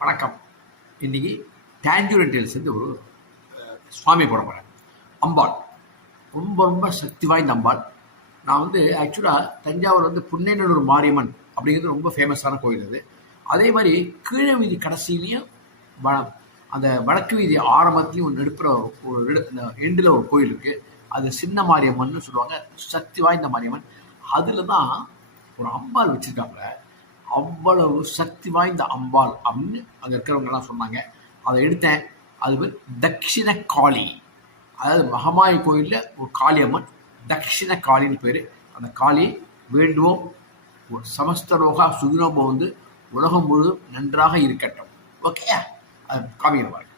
வணக்கம். இன்னைக்கு டேஞ்சூரன் டேல்ஸ் ஒரு சுவாமி போட போகிறேன். அம்பாள் ரொம்ப ரொம்ப சக்தி வாய்ந்த அம்பாள். நான் ஆக்சுவலாக தஞ்சாவூர் புன்னைநல்லூர் மாரியம்மன் அப்படிங்கிறது ரொம்ப ஃபேமஸான கோயில் அது. அதே மாதிரி கீழே வீதி கடைசியிலையும் அந்த வடக்கு வீதி ஆரம்பத்துலையும் நடுப்புற ஒரு எண்டில் ஒரு கோயில் இருக்குது. அது சின்ன மாரியம்மன் சொல்லுவாங்க, சக்தி வாய்ந்த மாரியம்மன். அதில் தான் ஒரு அம்பாள் வச்சுருக்காங்க. அவ்வளவு சக்தி வாய்ந்த அம்பாள் அப்படின்னு அங்கே இருக்கிறவங்கெல்லாம் சொன்னாங்க. அதை எடுத்தேன். அது பேர் தட்சிண காளி. அதாவது மகமாயி கோயிலில் ஒரு காளியம்மன், தட்சிண காளின்னு பேர். அந்த காளி வேண்டுவோம், ஒரு சமஸ்தரோகா சுகினோபம் உலகம் முழுவதும் நன்றாக இருக்கட்டும். ஓகே, அது காமிக்கிறேன்.